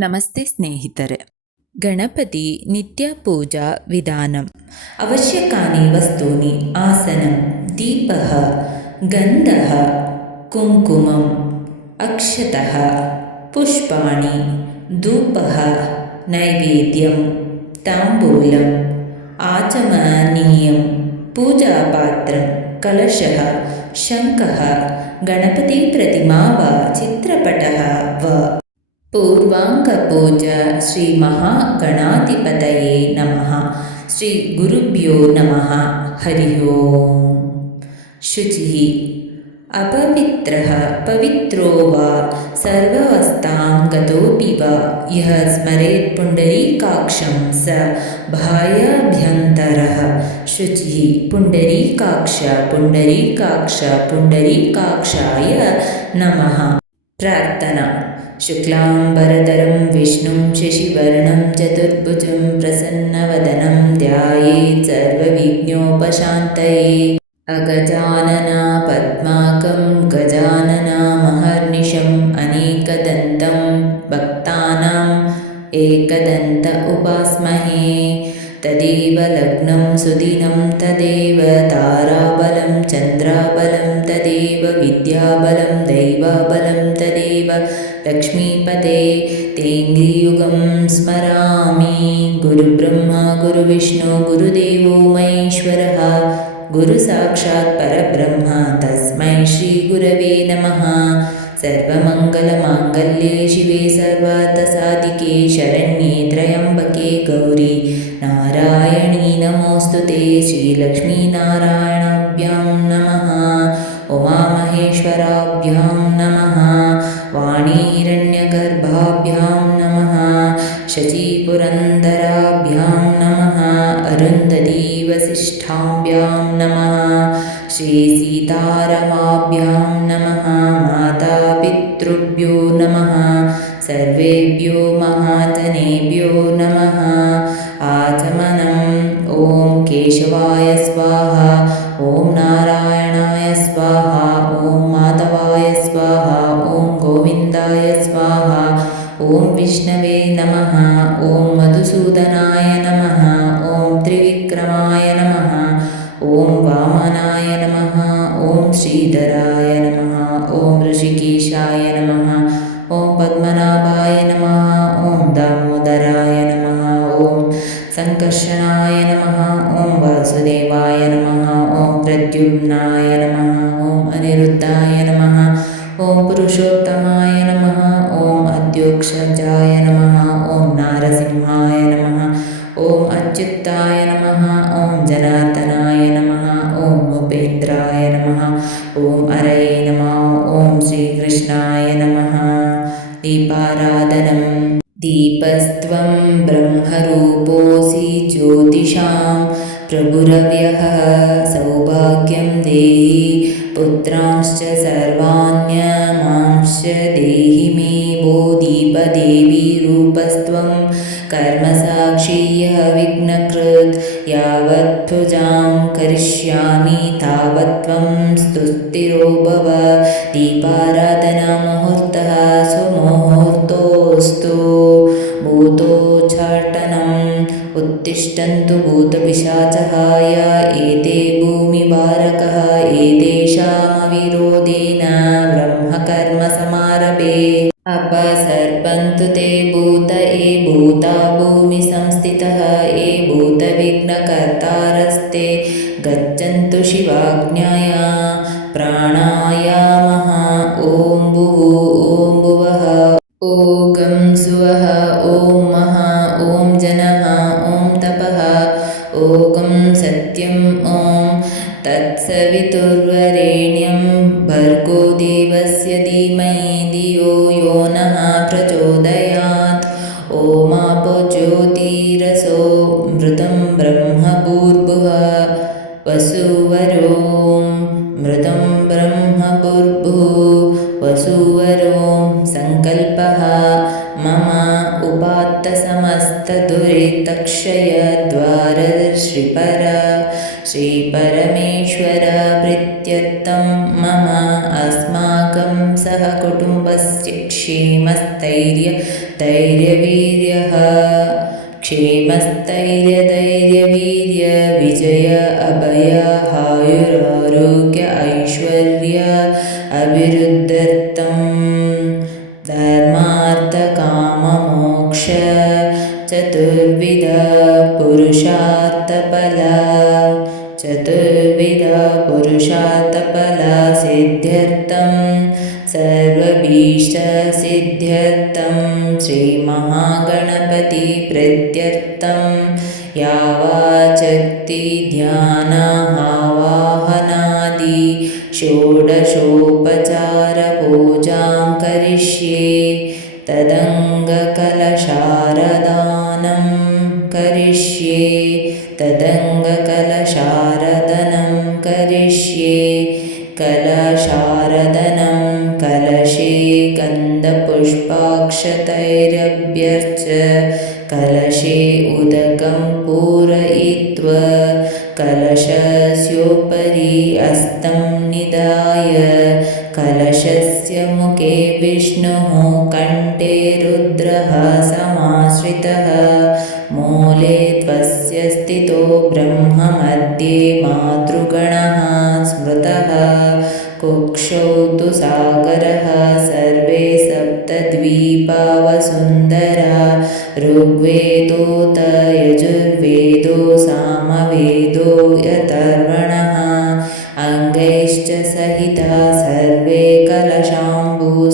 ನಮಸ್ತೆ ಸ್ನೇಹಿತರೆ. ಗಣಪತಿ ನಿತ್ಯ ಪೂಜಾ ವಿಧಾನಂ. ಅವಶ್ಯಕಾನಿ ವಸ್ತೂನಿ ಆಸನಂ, ದೀಪಃ, ಗಂಧಃ, ಕುಂಕುಮಂ, ಅಕ್ಷತಃ, ಪುಷ್ಪಾಣಿ, ಧೂಪಃ, ನೈವೇದ್ಯಂ, ತಾಂಬೂಲಂ, ಆಚಮನೀಯಂ, ಪೂಜಾಪಾತ್ರಂ, ಕಲಶಃ, ಶಂಖಃ, ಗಣಪತಿ ಪ್ರತಿಮಾ ವ ಚಿತ್ರಪಟಃ ವ. पूर्वाङ्गपूजा श्री महागणाधिपतये नमः. श्री गुरुभ्यो नमः. हरि ओम्. शुचिः. अपवित्रः पवित्रो वा सर्वावस्थां गतोऽपि वा यः स्मरेत् पुण्डरीकाक्षं स बाह्याभ्यन्तरः शुचिः. पुण्डरीकाक्ष पुण्डरीकाक्ष पुण्डरीकाक्षाय नमः. प्रार्थना. शुक्लाम्बरधरं विष्णुं शशिवर्णं चतुर्भुजं प्रसन्नवदनं ध्यायेत् सर्वविघ्नोपशान्तये. अगजानना पद्माकं गजाननमहर्निशम् अनेकदन्तं भक्तानाम् एकदन्त उपास्महे. तदेव लग्नं सुदिनं तदेव ताराबलं चन्द्राबलं तदेव विद्याबलं दैवाबलं तदेव लक्ष्मीपते. तेङ्गियुगं स्मरामि. गुरुब्रह्मा गुरुविष्णु गुरुदेवो महेश्वरः. गुरुसाक्षात् परब्रह्म तस्मै श्रीगुरवे नमः. सर्वमङ्गलमाङ्गल्ये शिवे सर्वार्थसाधिके शरण्ये त्र्यम्बके गौरी नारायणी नमोऽस्तुते. श्रीलक्ष्मीनारायणाभ्यां नमः. उमामहेश्वराभ्यां नमः. वाणीहिरण्यगर्भाभ्यां नमः. शचीपुरन्दराभ्यां नमः. अरुन्धतीवसिष्ठाभ्यां नमः. श्रीसीतारमाभ्यां नमः. मातापितृभ्यो नमः. सर्वेभ्यो महाजनेभ्यो नमः. आचमनम्. ॐ केशवाय स्वाहा. ॐ नारायणाय स्वाहा. ॐ माधवाय स्वाहा. ॐ गोविन्दाय स्वाहा. ॐ विष्णवे नमः. ॐ मधुसूदनाय नमः. ॐ त्रिविक्रमाय नमः. ॐ वामनाय नमः. ॐ श्रीधराय नमः. ॐ ऋषिकेशाय नमः. ॐ पद्मनाभाय नमः. ॐ दामोदराय नमः. ॐ सङ्कर्षणाय नमः. ॐ वासुदेवाय नमः. ॐ प्रद्युम्नाय नमः. ॐ अनिरुद्धाय नमः. ॐ पुरुषोत्तमाय नमः. ॐ अद्योक्षजाय नमः. ॐ नारसिंहाय नमः. ॐ अच्युताय नमः. ॐ जनार्दनाय नमः. ॐ उपेन्द्राय नमः. ॐ हरये नमः. ॐ श्रीकृष्णाय नमः. दीपाराधनम्. दीपस्त्वं ब्रह्मरूपोऽसि ज्योतिषां प्रभुरव्यः. सौभाग्यं देहि पुत्रांश्च सर्वाण्यमांश्च देहि मे वो. दीपदेवी रूपस्त्वं कर्मसाक्षी यः विघ्नकृत्. यावत् पूजां करिष्यामि तावत् त्वं स्तुतिरो भव. दीपाराधनामुहूर्तः सुमुहूर्तोऽस्तु. भूतोच्चाटनम्. उत्तिष्ठन्तु भूतपिशाचः य एते भूमिभारकः. एतेषामविरोधेन ब्रह्मकर्मसमारभे. अपसर्पन्तु ते भूत ये भूता भूमिसंस्थितः. ये भूतविघ्नकर्तारस्ते गच्छन्तु शिवाज्ञया. प्राणायामः. ॐ भुवः ॐ भुवः ॐ सुवः ॐ महः ॐ जनः ॐ तपः ॐ सत्यं ॐ तत्सवितुर्वरेण्यं भर्गो देवस्य धीमहि धियो यो नः प्रचोदयात्. ओमापो ज्योतिरसो मृतं ब्रह्मभूर्भुवः वसुवरो. मृतं ब्रह्मभूर्भुवः वसुवरो. सङ्कल्पः. मम उपात्तसमस्तदुरितक्षयद्वार श्रीपरमेश्वर प्रीत्यर्थं मम अस्माकं सह कुटुम्बस्य क्षेमस्थैर्यवीर्यः क्षेमस्थैर्यधैर्यवीर्य विजय अभय आयुरारोग्य ऐश्वर्य अभिवृद्ध्यर्थं धर्मार्थकाममोक्ष चतुर्विध पुरुषार्थफल सिद्ध्यर्थं सर्वभीष्टसिद्ध्यर्थं श्रीमहागणपति प्रीत्यर्थं यावाचक्ति ध्यान आवाहनादि षोडशोपचार पूजां करिष्ये तदङ्गकलशारदानं करिष्ये कलशारदनं कलशे गन्धपुष्पाक्षतैरभ्यर्च कलशे उदकं पूरयित्वा कलशस्योपरि हस्तं निधाय कलशस्य मुखे विष्णुः कण्ठे रुद्रः समाश्रितः मूले त्वस्य स्थितो ब्रह्म मध्ये मातृगणः स्मृतः कुक्षौ तु सागरः सर्वे सप्तद्वीपा वसुन्धरा ऋग्वेदोऽथ यजुर्वेदो सामवेदो अथर्वणः अङ्गैश्च सहिता सर्वे कलशाम्बुसमाश्रितः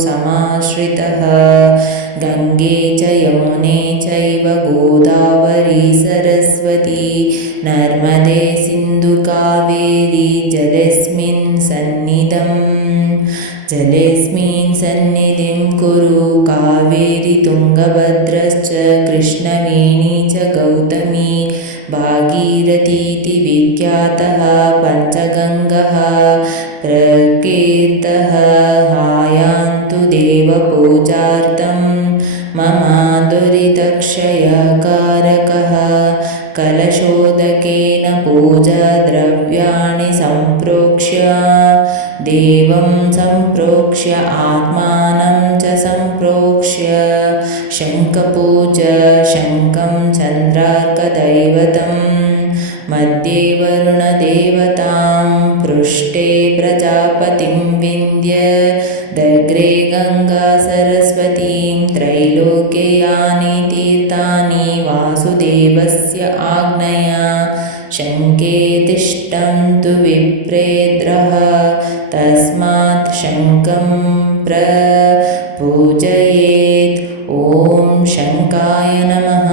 गङ्गे च यमुने चैव गोदावरी सरस्वती नर्मदे सिन्धु कावेरी जलेऽस्मिन् सन्निधिं कुरु कावेरी तुङ्गभद्रश्च कृष्णवेणी च गौतमी भागीरथीति विख्यातः पञ्चगङ्गः प्रकीर्तः आयान्तु देवपूजार्थं मम दुरितक्षयकारकः कलशोदकेन पूजाद्रव्याणि सम्प्रोक्ष्य देवं सम्प्रोक्ष्य आत्मानं च सम्प्रोक्ष्य शङ्खपूज शङ्खं चन्द्रार्कदैवतं मध्ये वरुणदेवतां पृष्ठे प्रजापतिं विन्द्य दग्रे गङ्गा सरस्वतीं त्रैलोक्यानि तीर्थानि वासुदेवस्य आज्ञया शङ्खे तिष्ठन्तु विप्रेन्द्रः तस्मात् शङ्खं प्रपूजयेत् ॐ शङ्खाय नमः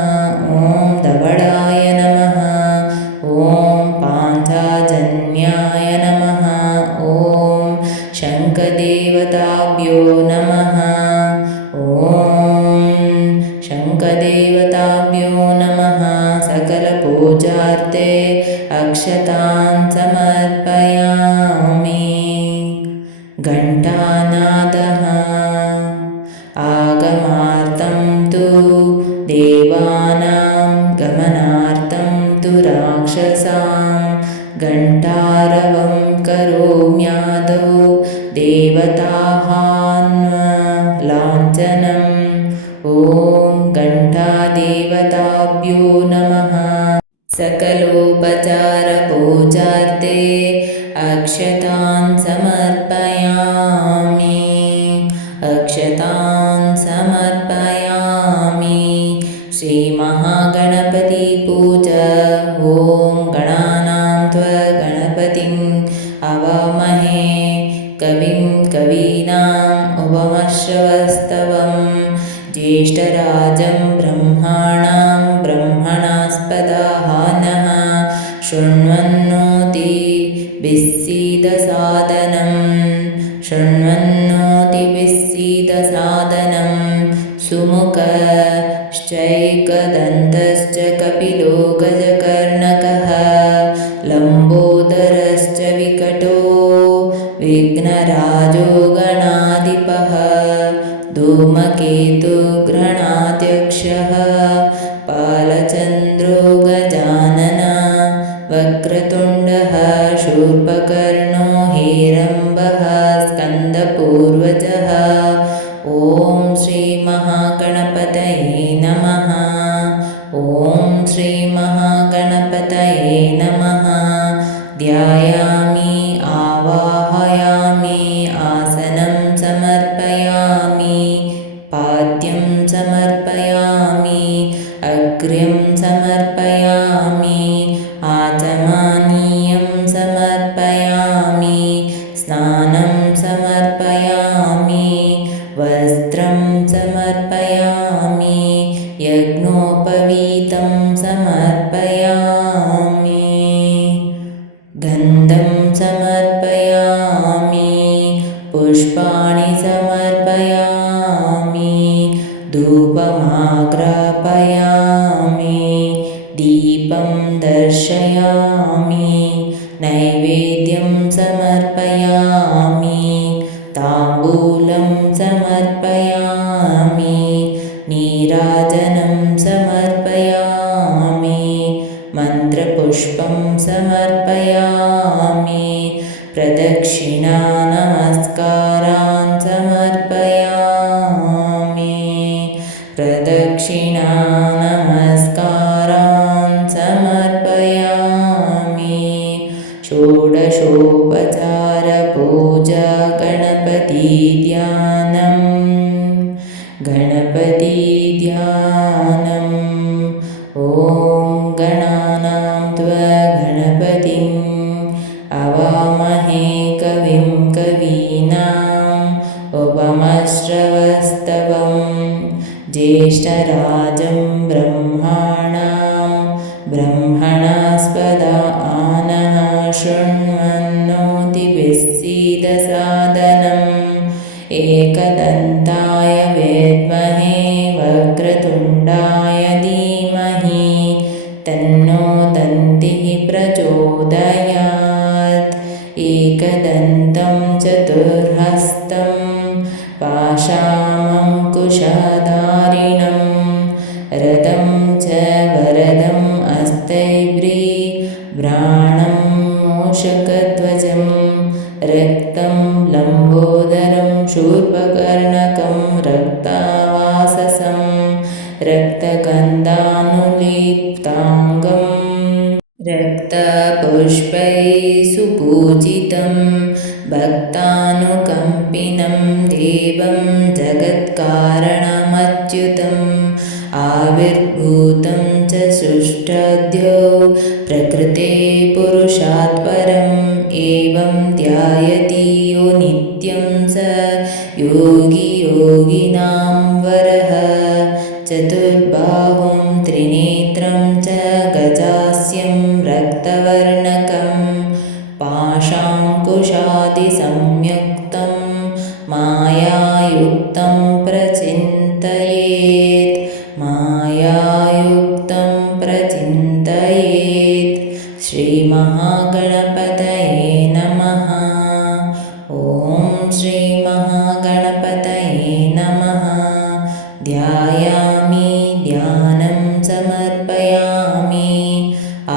ॐ धवळाय नमः ॐ पाञ्चजन्याय नमः ॐ शङ्खदेवताभ्यो नमः ॐ शङ्खदेवताभ्यो नमः सकलपूजार्थे अक्षतान् समर्पयामि घण्टानादः आगमार्थं तु देवानां गमनार्थं तु राक्षसां घण्टारवं करोम्यादौ देवताः लाञ्छनम् ॐ घण्टादेवताभ्यो नमः सकलोपचारपूजार्थे अक्षतान् समर्पयामि श्रीमहागणपति पूजा ॐ गणानां त्वगणपतिं अवामहे कविं कवीनाम् उपमश्रवस्तवं ज्येष्ठराजं ब्रह्मणां ब्रह्मणास्पदाः नः शृण्वन्नोति विस्सीदसादनं सुमुखश्चैकदन्तश्च कपिलो गजकर्णकः लम्बोदरश्च विकटो विघ्नराजो गणाधिपः धूमकेतुग्रहणाध्यक्षः पालचन्द्रो गजाननः वक्रतुण्डः शूर्पकर्णो हेरम्बः स्कन्दपूर्वजः। ॐ श्रीमहागणपतये नमः। ॐ श्रीमहागणपतये नमः। ध्यायामि आवाहयामि आसनं समर्पयामि पाद्यं समर्पयामि अग्र्यं समर्पयामि आचमनीयं समर्पयामि स्नानं समर्पयामि वस्त्रं समर्पयामि यज्ञोपवीतं समर्पयामि गन्धं समर्पयामि पुष्पाणि समर्पयामि धूपमाग्रापयामि दीपं दर्शयामि नैवेद्यं समर्पयामि ताम्बूलं समर्पयामि नीराजनं समर्पयामि मन्त्रपुष्पं समर्पयामि प्रदक्षिणानमस्कारान् समर्पयामि प्रदक्षिणानमस्कारान् समर्पयामि षोडशोपचारपूजा गणपतिध्यानम् गणपतिध्यानम् ॐ गणानां त्वा गणपतिम् अवामहे कविं कवीनाम् उपमश्रवस्तवं ज्येष्ठराजं ब्रह्मणस्पदा आनः शृण्वन्नोतिभिस्सीदसादनम् एकदन्ताय विद्महे वक्रतुण्डाय धीमहि तन्नो दन्तिः प्रचोदयात्। एकदन्तं चतुर्हस्तं पाशामङ्कुशधारिणं रथं च वरदम् हस्तैर्बिभ्राणं मूषकध्वजं रक्तं लम्बोदरं शूर्पकर्णकं रक्तावाससं रक्तगन्धानुलेप्ताङ्गं रक्तपुष्पैः सुपूजितं भक्तानुकम्पिनं देवं जगत्कारणमच्युतम् आविर्भूतं च सुष्ठुध्यो प्रकृते पुरुषात् परम् एवं ध्यायति यो नित्यं स योगी योगिनां वरः। चतुर्बाहुं त्रिनेत्रं च गजास्यं रक्तवर्णकं पाशाङ्कुशादिसंयुक्तं मायायुक्तं प्रचिन्तयेत् मायायुक्तं प्रचिन्तयेत्। श्रीमहागणपतये नमः। ॐ श्रीमहागणपतये नमः। ध्यायामि ध्यानं समर्पयामि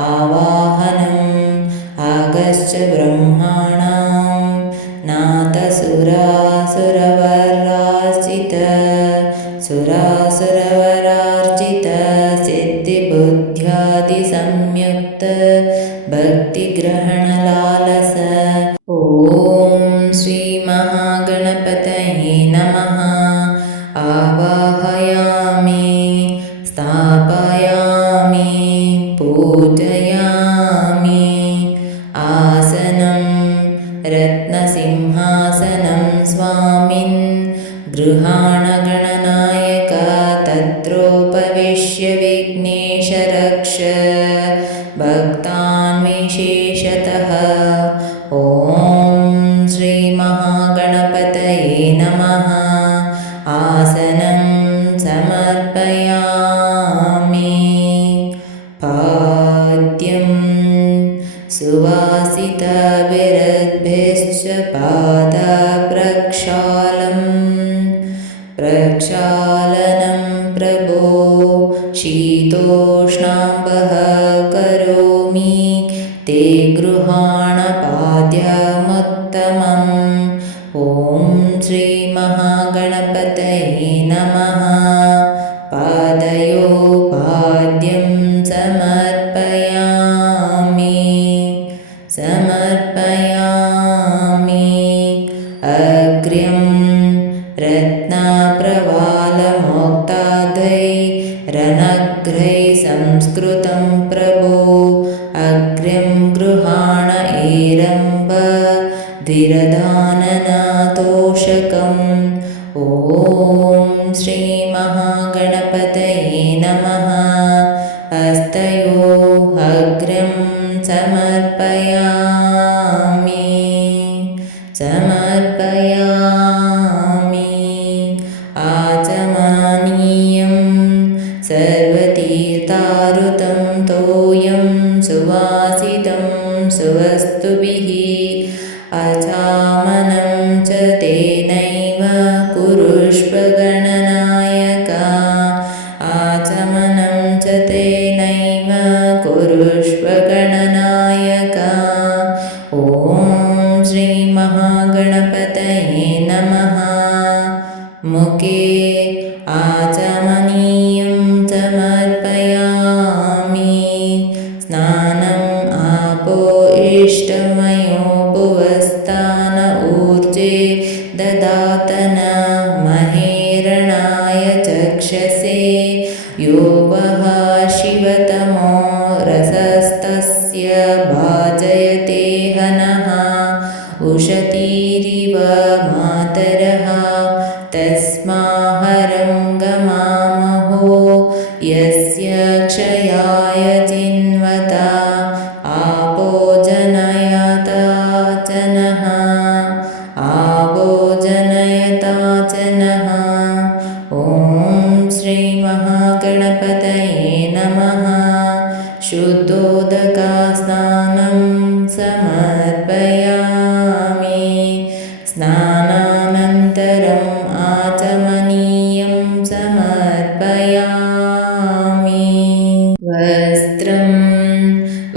आवाहनम् आगश्च ब्रह्माणां नाथसुरासुरवरार्चित सुरासुरवरार्चित सिद्धिबुद्ध्यादिसंयुक्त भक्तिग्रहणलालस। ॐ श्रीमहागणपतये नमः। आवाहयामि स्थापयामि पूजयामि आसनं रत्नसिंहासनं स्वामिन् गृहाणगणनायक तत्रोपविश्य विघ्नेश रक्ष भक्तान् विशेषतः। ॐ श्रीमहागणपतये नमः। आसनं समर्पयामि पाद्यं सुवासितभिरद्भिश्च पादप्रक्षालं प्रक्षालनं प्रभो शीतोष्णाम्बः करोमि ते गृहाणपाद्यमुत्तमम् ॐ श्रीमहागणपतये नमः पादयो पाद्यं समर्पयामि अग्र्यं रत्नप्रवालमोक्ताद्वैरनग्रैः संस्कृतं प्रभो अग्र्यं गृहाण एरम्ब द्विरदाननातोषकम् ॐ श्रीमहागणपतये नमः हस्तयो अग्र्यं समर्पयामि आचमनीयं सर्वतीर्थारुतं तोयं सुवासितं सुवस्तुभिः अचामनं च तेनैव कुरुष्व गणनायक आचमनं च तेनैव कुरुष्व गणनायक ॐ श्रीमहागणपतये नमः मुखे आचमनीयं समर्पयामि स्नानम् आपो इष्टमयोपवस्थान ऊर्जे ददातन महेरणाय चक्षसे यो वः शिवतमो रसस्तस्य भाजयते हनः उशतीरिव मातरः तस्माहरं गमामहो यस्य क्षयाय चिन्वता आपो जनयता च नः ॐ श्रीमहागणपतये नमः शुद्धोदकस्नानं समर्पयामि स्नानानन्तरम् आचमनीयं समर्पयामि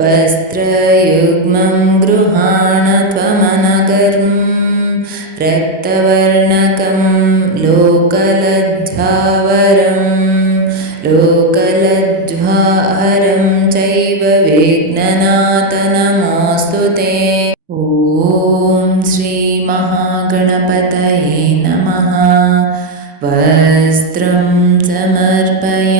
वस्त्रयुग्मं गृहाण त्वमनगरं रक्तवर्णकं लोकलज्ज्वाहरं चैव विघ्ननाथ नमोऽस्तु ते ॐ श्रीमहागणपतये नमः वस्त्रं समर्पयामि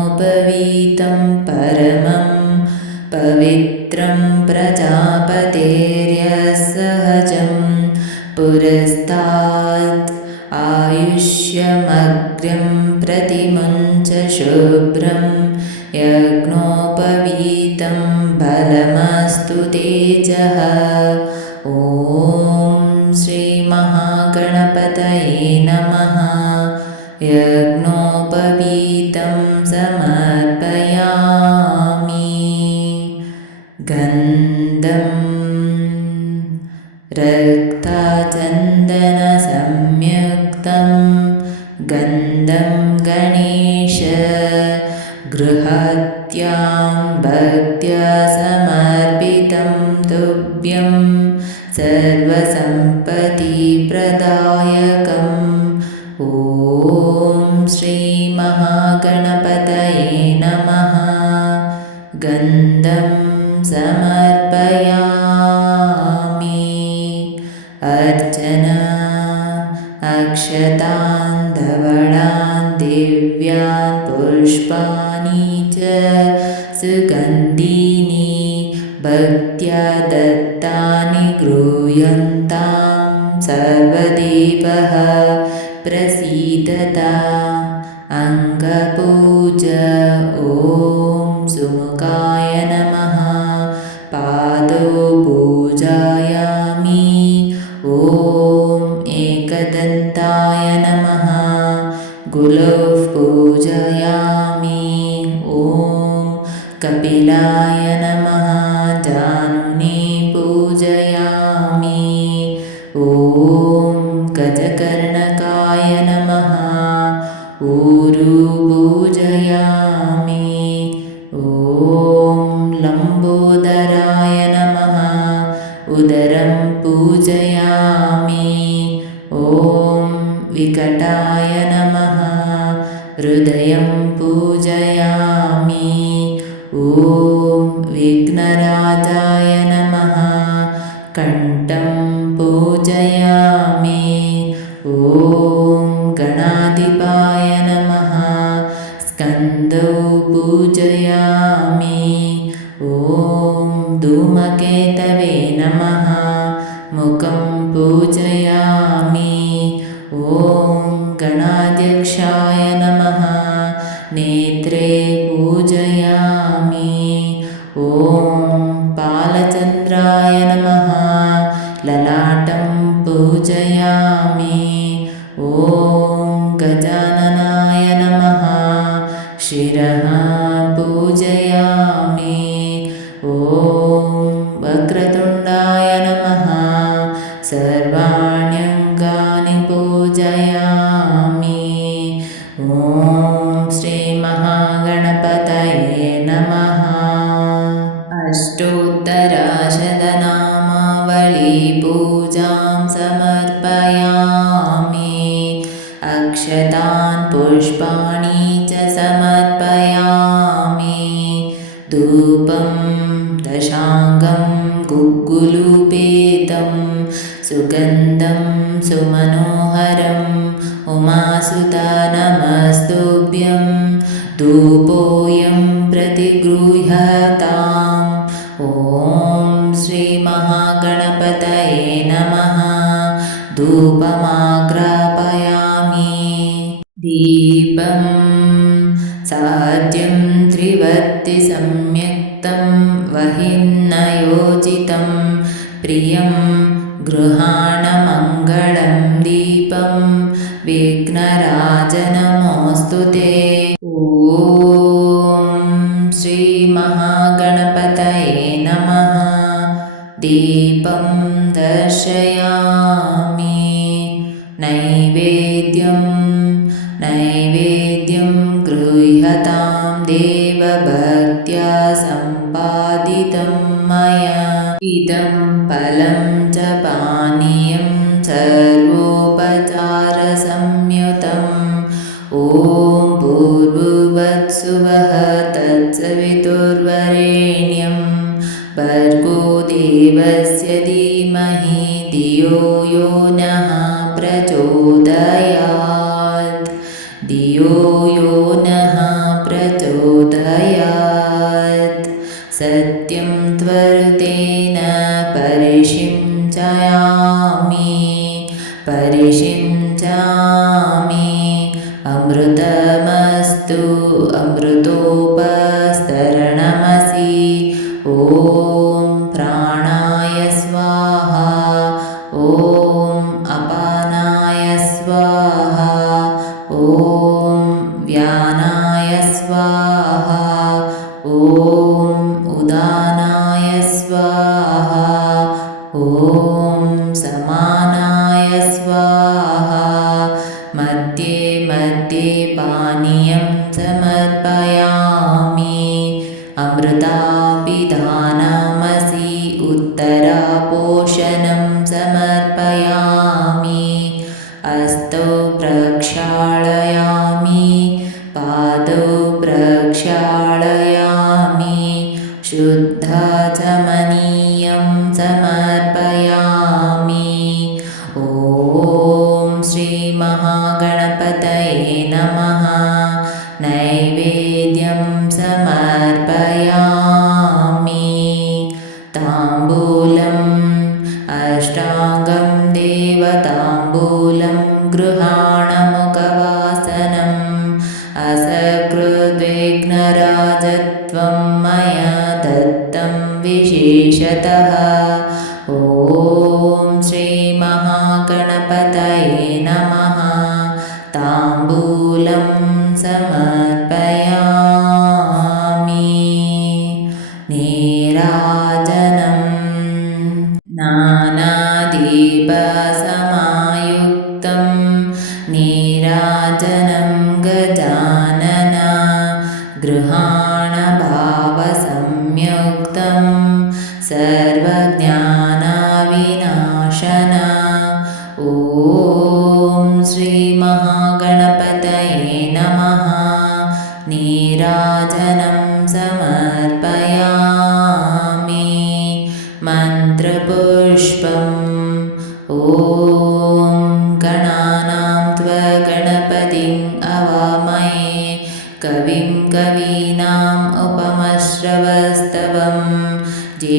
यज्ञोपवीतं परमं पवित्रं प्रजापतेर्यसहजं पुरस्तात् आयुष्यमग्र्यं प्रतिमुञ्च शुभ्रं यज्ञोपवीतं बलमस्तु तेजः ॐ श्रीमहागणपतये नमः यज्ञोपवीतं समर्पयामि गन्धं रक्तचन्दनसंयुक्तं गन्धं गणेश गृहात्यां भक्त्या समर्पितं तुभ्यं सर्वसम्पत्तिप्रदायकम् ॐ श्रीमहागणपतये नमः गन्धं समर्पयामि अर्चना अक्षतान् धवळान् दिव्यान् पुष्पाणि च सुगन्धीनि भक्त्या दत्तानि गृह्यन्तां सर्वदेवः प्रसीदता अङ्गपूज ॐ सुमुखाय नमः पादौ पूजयामि ॐ एकदन्ताय नमः गुलौ पूजयामि ॐ कपिलाय नमः जानुनी पूजयामि उदरं पूजयामि। ॐ विकटाय नमः। हृदयं पूजयामि। ॐ विघ्नराजाय नमः। कण्ठं पूजयामि। ॐ गणाधिपाय नमः। स्कन्दौ पूजयामि। ॐ धूमकेतवे नमः। मुखं पूजयामि। ॐ गणाध्यक्षाय नमः। नेत्रे पूजयामि। ॐ बालचन्द्राय नमः। ललाटं पूजयामि। ॐ गजाननाय नमः। शिरः पूजयामि। ॐ वक्रतुण्डाय नमः। सर्वाण्यङ्गानि पूजयामि। ॐ श्रीमहागणपतये नमः। अष्टोत्तरशतनामावली पूजां समर्पयामि। अक्षतान् पुष्पाणि च समर्पयामि। धूपं दशाङ्गं गुग्गुलुपेतं सुगन्धं सुमनोहरम् उमासुता नमस्तुभ्यं। धूपोऽयं प्रतिगृह्यताम्। ॐ श्रीमहागणपतये नमः। धूपमाग्रापयामि। दीपं साध्यं त्रिवर्तिसंयुक्तं वह्नियोजितं प्रियं गृहाण मङ्गलं दीपं विघ्नराजनमोऽस्तु ते। ॐ श्रीमहागणपतये नमः। दीपं दर्शयामि। नैवेद्यं गृह्यतां देवभक्त्या सम्पादितं मया। इदं फलं च पानीयं सर्वोपचारसंयुतम्। ॐ भूर्भुवस्सुवः तत्सवितुर्वरेण्यं भर्गो देवस्य धीमहि धियो यो नः प्रचोदयात्। धियो यो नः प्रचोदयात्। सत्यं त्वरुतेन परिषिञ्चामि। अमृतमस्तु अमृतोपस्तरणमसि। ॐ प्राणाय स्वाहा। ॐ अपानाय स्वाहा। ॐ व्यानाय स्वाहा। ॐ उदानाय स्वाहा। ॐ समानाय स्वाहा। मध्ये मध्ये पानीयं समर्पयामि। अमृतापिधानमसि उत्तरापोषणं समर्पयामि। हस्तौ प्रक्षालयामि। पादौ प्रक्षालयामि। शुद्धचमनीयं समर्पयामि। ॐ श्रीमहागणपतये नमः। नैवेद्यं समर्पयामि। ताम्बूलम् अष्टाङ्गं देवताम्बूलं गृहाणमुखवासनम्। असकृद्विघ्नराजत्वं मया दत्तं विशेषतः। ॐ श्रीमहागणपतये नमः। ताम्बूलं समर्पयामि। नीराजनं नानादीपसमायुक्तं नीराजनं गजानन। गृहाणभावसंयुक्तं सर्वज्ञानार्णवपूर्णं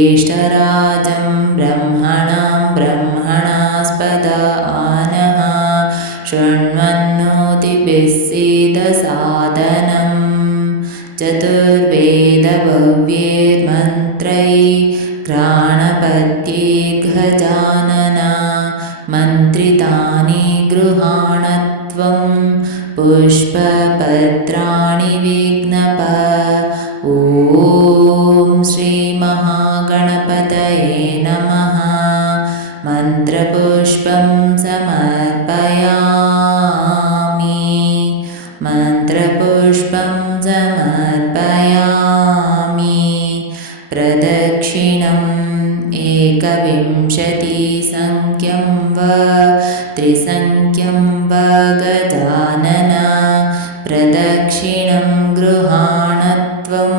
ज्येष्ठराजं ब्रह्मणां ब्रह्मणास्पद आनः शृण्वन्नोतिभिः सीदसादनम् चतुर्वेदभव्यैर्मन्त्रैः घ्राणपद्यैर्गजानन मन्त्रितानि गृहाण त्वं पुष्पपत्राणि विघ्नप। ॐ श्रीमहागणपतये नमः। मन्त्रपुष्पं समर्पयामि। मन्त्रपुष्पं समर्पयामि। प्रदक्षिणम् 21संख्यं वा 3संख्यं वा गजानन प्रदक्षिणं गृहाण त्वं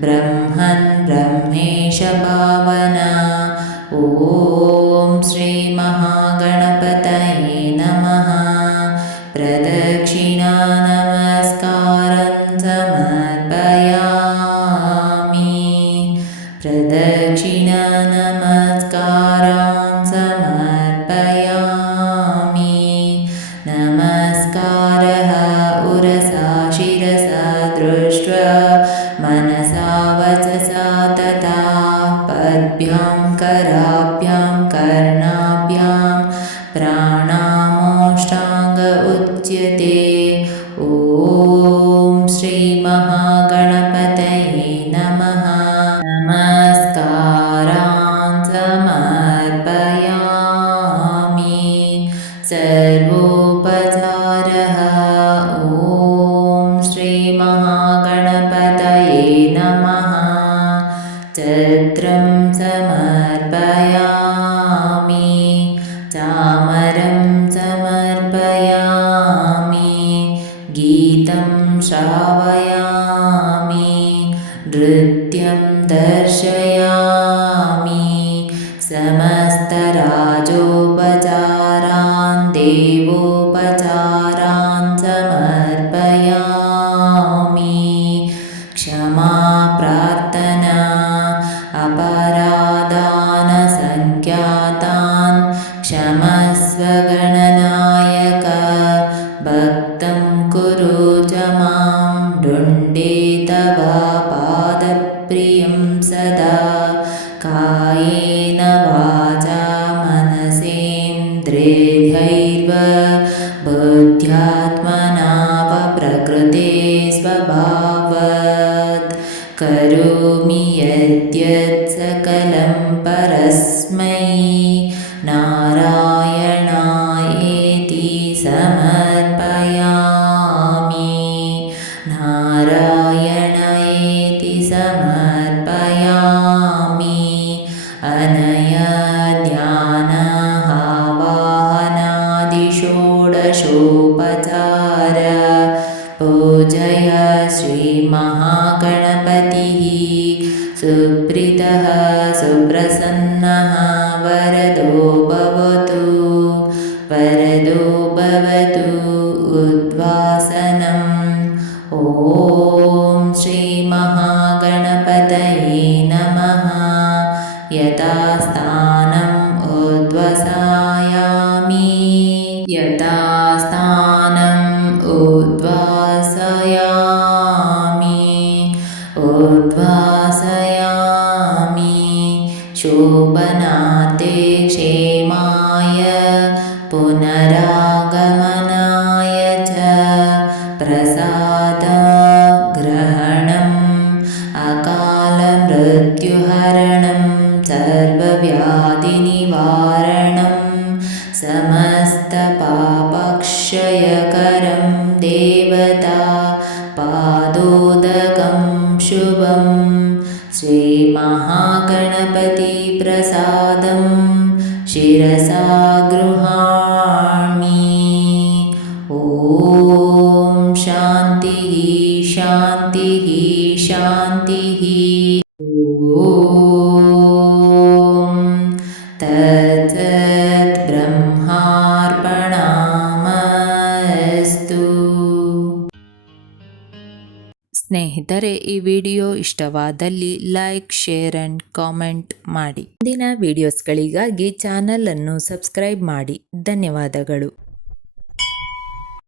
ब्रह्मन् ब्रह्मेश पावन। ॐ श्रीमहागणपतये नमः। प्रदक्षिणा नमस्कारं समर्पयामि। प्रदक्षिणा नमस्कारं समर्पयामि। नमस्कारः उरसा शिरसा दृष्ट्वा मनसा वचसा तथा पद्भ्यां कराभ्यां कर्णाभ्यां प्राणामोष्टाङ्ग उच्यते। ॐ श्रीमहागणपतये नमः। नमस्कारान् समर्पयामि। सर्वोपचारः ॐ श्रीमहागणपतये नमः। छत्रं समर्पयामि। चामरं समर्पयामि। गीतं श्रावयामि। नृत्यं दर्शयामि। समस्तराजोपचारान् देवोपचारान् समर्पयामि। क्षमा प्रार्थना अपराधान् संज्ञातान् क्षमस्व गणनायक। भक्तं कुरु च मां डुण्डे तव पादप्रियं सदा। कायेन वाचा मनसेन्द्रियैर्वा बुद्ध्यात्मना वा प्रकृते स्वभावात् करोमि यद्यत् सकलं परस्मै नारायणायेति समर्पयामि। नारायणायेति समर्पयामि। अनया ध्यानावाहनादिषोडशोपचार पूजय श्रीमहागणपतिः। सुप्रीतः सुप्रसन्नः वरदो भवतु। वरदो भवतु उद्वासनम्। ॐ श्रीमहागणपतये नमः। यथास्थानम् उद्वासयामि। यथास्थानम् उद्वासयामि। उद्वासयामि। शोभनार्थे क्षेमाय पुनरागमनाय च प्रसादग्रहणम् अकालमृत्युहरणं सर्वव्याधिनिवारणं समस्तपापक्षयकरं देवता पादोदकं शुभं। श्रीमहागणपतिप्रसादं शिरसा गृहामि। ॐ शान्तिः शान्तिः शान्तिः। ॐ तत्सत् ब्रह्मार्पणमस्तु। स्नेह ಸ್ನೇಹಿತರೆ, ಈ ವಿಡಿಯೋ ಇಷ್ಟವಾದಲ್ಲಿ ಲೈಕ್, ಶೇರ್ ಆ್ಯಂಡ್ ಕಾಮೆಂಟ್ ಮಾಡಿ. ಮುಂದಿನ ವಿಡಿಯೋಸ್ಗಳಿಗಾಗಿ ಚಾನಲ್ ಅನ್ನು ಸಬ್ಸ್ಕ್ರೈಬ್ ಮಾಡಿ. ಧನ್ಯವಾದಗಳು.